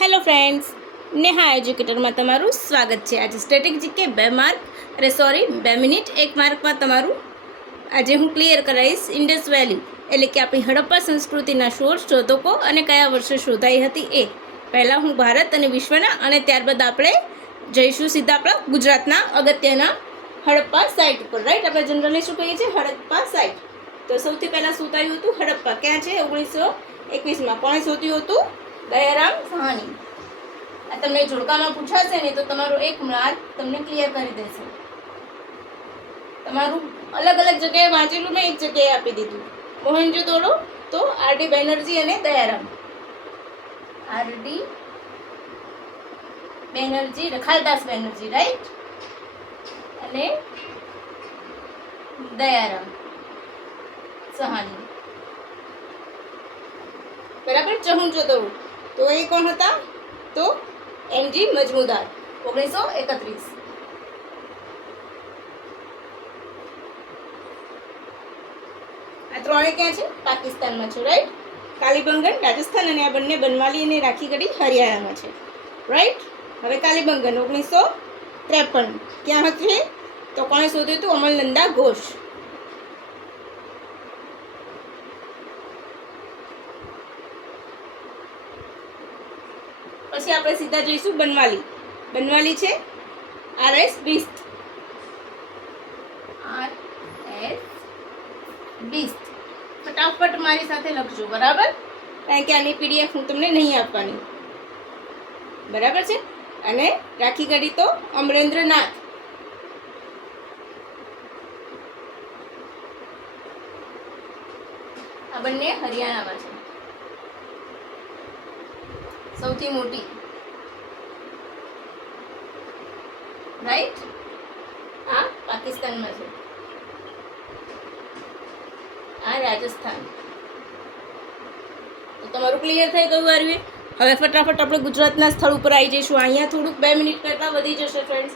Hello friends, Neha એજ્યુકેટરમાં તમારું સ્વાગત છે. આજે સ્ટેટિક જીકે બે માર્ક, અરે સોરી, બે મિનિટ, એક માર્કમાં તમારું આજે હું ક્લિયર કરાવીશ. ઇન્ડસ વેલી, એટલે કે આપણી હડપ્પા સંસ્કૃતિના શોધ શોધકો અને કયા વર્ષે શોધાઈ હતી એ. પહેલાં હું ભારત અને વિશ્વના અને ત્યારબાદ આપણે જઈશું સીધા આપણા ગુજરાતના અગત્યના હડપ્પા સાઇટ ઉપર. રાઈટ આપણે જનરલી શું કહીએ છીએ? હડપ્પા સાઇટ તો સૌથી પહેલાં શોધાયું હતું હડપ્પા. ક્યાં છે? ઓગણીસો એકવીસમાં. કોણે શોધ્યું હતું? દયારામ સહાની આ તમને જોડકામાં પૂછાશે ને તો તમારો એક માર્ક તમને ક્લિયર કરી દેશે. તમારું અલગ અલગ જગ્યાએ વાંચેલું મેં એક જગ્યાએ આપી દીધું. મોહનજો દોડો તો આરડી બેનર્જી અને દયારામ. આરડી બેનર્જી રખાલદાસ બેનર્જી રાઈટ અને દયારામ સહાની બરાબર? ચહુંજો દોડું. તો એ કોણ હતા? તો એમજી મજમુદાર, ઓગણીસો એકત્રીસ. આ ત્રણે ક્યાં છે? પાકિસ્તાનમાં છે રાઈટ કાલીબંગન, રાજસ્થાન અને આ બંને બનવાલી અને રાખીગઢી હરિયાણામાં છે રાઈટ હવે કાલીબંગન, ઓગણીસો ત્રેપન. ક્યાં હતું? તો કોણે શોધ્યું હતું? અમલનંદા ઘોષ. પછી આપણે સીધા જઈશું બનવાલી. બનવાલી છે R S Bisht R S Bisht ફટાફટ મારી સાથે લખજો બરાબર? કારણ કે આની પીડીએફ હું તમને નહીં આપવાની. બરાબર છે? અને રાખી ગઢી તો અમરેન્દ્રનાથ. આ બંને હરિયાણામાં છે. સૌથી મોટી. રાઈટ આ પાકિસ્તાનમાં છે. આ રાજસ્થાન. તો તમારું ક્લિયર થઈ ગયું આરવી હવે ફટાફટ આપણે ગુજરાતના સ્થળ ઉપર આવી જઈશું. અહીંયા થોડુંક બે મિનિટ કરતાં વધી જશે ફ્રેન્ડ્સ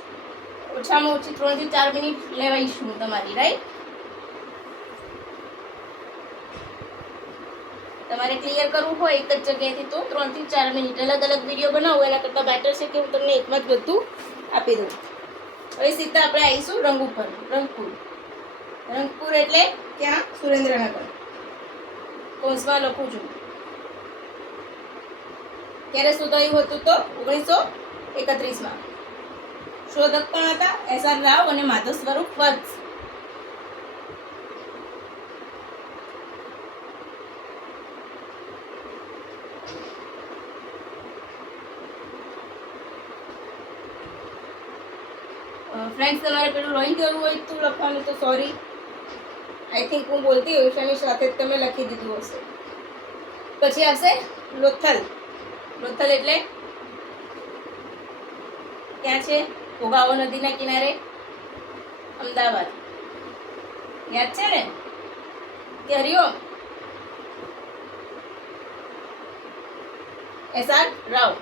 ઓછામાં ઓછી ત્રણથી ચાર મિનિટ લેવાઈશું તમારી રાઈટ તમારે ક્લિયર કરવું હોય એક જ જગ્યાએથી તો ત્રણથી ચાર મિનિટ. અલગ અલગ વીડિયો બનાવો, એના કરતાં બેટર છે કે હું તમને એકમાં જ બધું આપી દઉં. હવે સીધા આપણે આવીશું રંગ ઉપર રંગપુર. રંગપુર એટલે ત્યાં સુરેન્દ્રનગર. કૌંસમાં લખું છું. ક્યારે શોધાયું હતું તો? ઓગણીસો એકત્રીસમાં. શોધક પણ હતા? એસ આર રાવ અને માધવ સ્વરૂપ વત્સ. ફ્રેન્ડ્સ તમારે પેલું રોઈંગ કરવું હોય તો લખવાનું, તો સોરી આઈ થિંક હું બોલતી હોઈશ એની સાથે જ તમે લખી દીધું હશે. પછી આવશે લોથલ. લોથલ એટલે ક્યાં છે? ભોગાવો નદીના કિનારે. અમદાવાદ. યાદ છે ને? કે હરિઓમ એસ આર રાવ.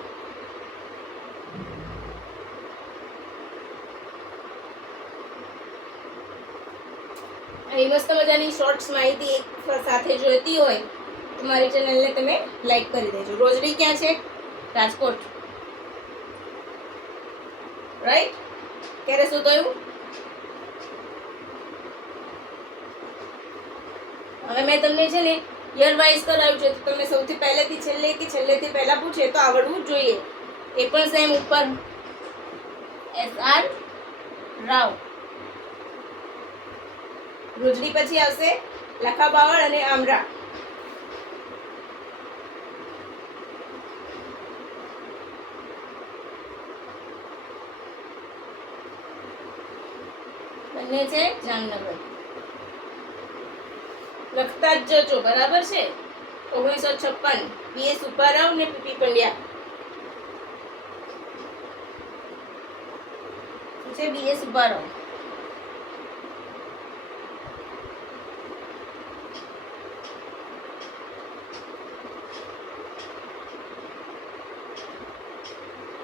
આવી મસ્ત મજાની શોર્ટ્સ માહિતી એક સાથે જોઈતી હોય, તો મારી ચેનલને તમે લાઈક કરી દેજો. રોજડી ક્યાં છે? રાજકોટ. રાઈટ ક્યારે શું થયું હવે મેં તમને છે ને યર વાઇઝ કરાવ્યું છે, તો તમને સૌથી પહેલેથી છેલ્લે કે છેલ્લેથી પહેલાં પૂછે તો આવડવું જોઈએ. એ પણ સેમ ઉપર. S R Rao. રોજડી પછી આવશે લખા બાવળ અને આમરા. બંને છે જામનગર. લખતા જ જજો, બરાબર છે? ઓગણીસો છપ્પન બી એસ ઉપારાવ ને પીપી પંડ્યા. છે? બી એ ઉપારાવ.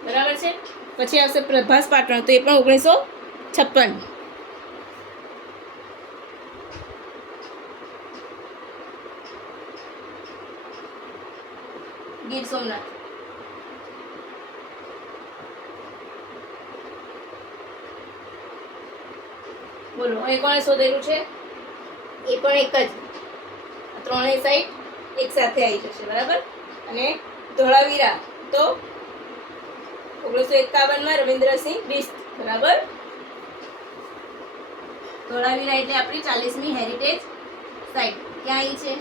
બરાબર છે? પછી આવશે પ્રભાસ પાટણ તો એ પણ ઓગણીસો છપ્પન. ગીર સોમનાથ. બોલો અહીં કોણે શોધેલું છે? એ પણ એક જ. ત્રણેય સાઈડ એક સાથે આવી જશે બરાબર? અને ધોળાવીરા તો ઓગણીસો એકાવનમાં રવિન્દ્રસિંહ બિસ્ત બરાબર? ધોળાવીરા એટલે આપણી ચાલીસમી હેરિટેજ સાઇટ ક્યાં આવી છે?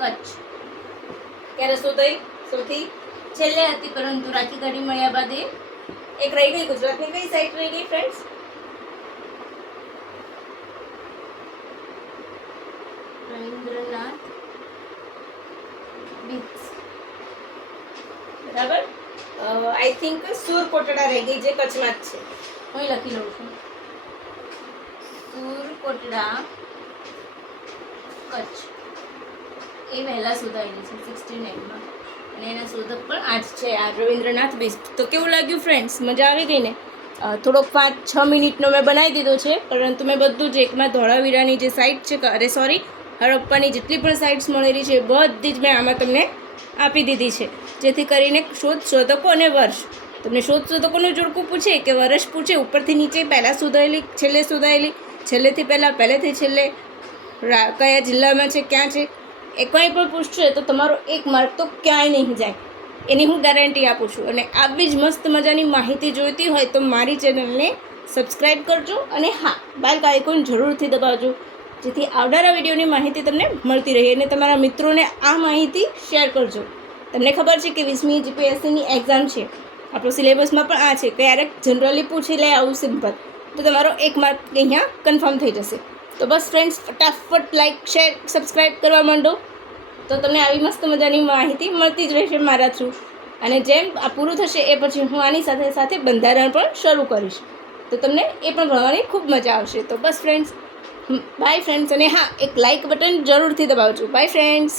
કચ્છ. ક્યારે શું થઈ? સૌથી છેલ્લે હતી, પરંતુ રાખી કાઢી મળ્યા બાદ એક રહી ગઈ ગુજરાતની કઈ સાઇટ રહી ગઈ ફ્રેન્ડ્સ રવિન્દ્રનાથ બીચ. બરાબર? આઈ થિંક સુરકોટડા રહી ગઈ જે કચ્છમાં જ છે. હું લખી લઉં છું. સુર કોટડા કચ્છ. એ વહેલા શોધાયેલી છે સિક્સટી નાઇનમાં અને એના શોધક પણ આ જ છે. આ રવિન્દ્રનાથ બિસ્ટ તો કેવું લાગ્યું ફ્રેન્ડ્સ મજા આવી ગઈ ને? થોડોક પાંચ, છ મિનિટનો મેં બનાવી દીધો છે, પરંતુ મેં બધું જ એકમાં ધોળાવીરાની જે સાઇટ છે, અરે સોરી હડપ્પાની જેટલી પણ સાઇટ્સ મળેલી છે બધી જ મેં આમાં તમને આપી દીધી છે. જેથી કરીને શોધ શોધકો અને વર્ષ. તમને શોધ શોધકોનું જોડકું પૂછે કે વર્ષ પૂછે, ઉપરથી નીચે પહેલાં શોધાયેલી, છેલ્લે શોધાયેલી, છેલ્લેથી પહેલાં, પહેલેથી છેલ્લે કયા જિલ્લામાં છે, ક્યાં છે? એ કંઈ પણ પૂછશે તો તમારો એક માર્ક તો ક્યાંય નહીં જાય. એની હું ગેરંટી આપું છું. અને આવી જ મસ્ત મજાની માહિતી જોઈતી હોય તો મારી ચેનલને સબસ્ક્રાઈબ કરજો અને હા, બાલ આઇકોન જરૂરથી દબાવજો. જેથી આવનારા વિડીયોની માહિતી તમને મળતી રહે અને તમારા મિત્રોને આ માહિતી શેર કરજો. તમને ખબર છે કે વીસમી જીપીએસસીની એક્ઝામ છે. આપણો સિલેબસમાં પણ આ છે. ક્યારેક જનરલી પૂછી લે આવું સિમ્પલ તો તમારો એક માર્ક અહીંયા કન્ફર્મ થઈ જશે. તો બસ ફ્રેન્ડ્સ ફટાફટ લાઈક શેર સબસ્ક્રાઈબ કરવા માંડો. તો તમને આવી મસ્ત મજાની માહિતી મળતી જ રહેશે મારા થ્રુ અને જેમ આ પૂરું થશે એ પછી હું આની સાથે સાથે બંધારણ પણ શરૂ કરીશ. તો તમને એ પણ ભણવાની ખૂબ મજા આવશે. તો બસ ફ્રેન્ડ્સ બાય ફ્રેન્ડ્સ અને હા એક લાઇક બટન જરૂરથી દબાવજો. By friends